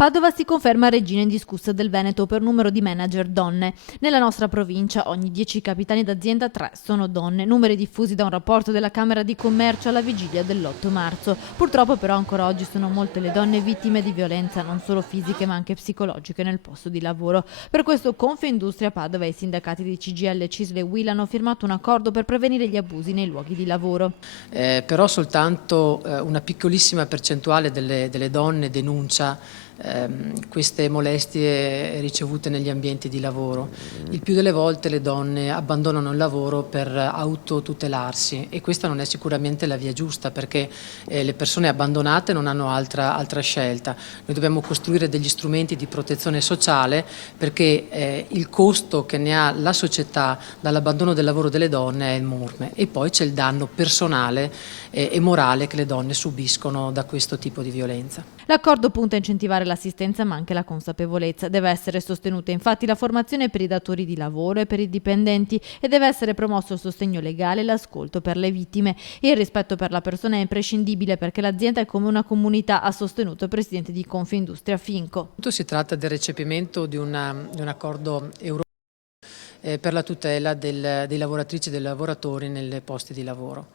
Padova si conferma regina indiscussa del Veneto per numero di manager donne. Nella nostra provincia ogni 10 capitani d'azienda 3 sono donne, numeri diffusi da un rapporto della Camera di Commercio alla vigilia dell'8 marzo. Purtroppo però ancora oggi sono molte le donne vittime di violenza non solo fisiche ma anche psicologiche nel posto di lavoro. Per questo Confindustria Padova e i sindacati di CGIL, CISL e UIL hanno firmato un accordo per prevenire gli abusi nei luoghi di lavoro. Però soltanto una piccolissima percentuale delle donne denuncia queste molestie ricevute negli ambienti di lavoro. Il più delle volte le donne abbandonano il lavoro per autotutelarsi e questa non è sicuramente la via giusta, perché le persone abbandonate non hanno altra scelta. Noi dobbiamo costruire degli strumenti di protezione sociale, perché il costo che ne ha la società dall'abbandono del lavoro delle donne è enorme, e poi c'è il danno personale e morale che le donne subiscono da questo tipo di violenza. L'accordo punta a incentivare l'assistenza ma anche la consapevolezza. Deve essere sostenuta infatti la formazione per i datori di lavoro e per i dipendenti e deve essere promosso il sostegno legale e l'ascolto per le vittime. Il rispetto per la persona è imprescindibile perché l'azienda è come una comunità, ha sostenuto il presidente di Confindustria Finco. Si tratta del recepimento di un accordo europeo per la tutela dei lavoratrici e dei lavoratori nei posti di lavoro.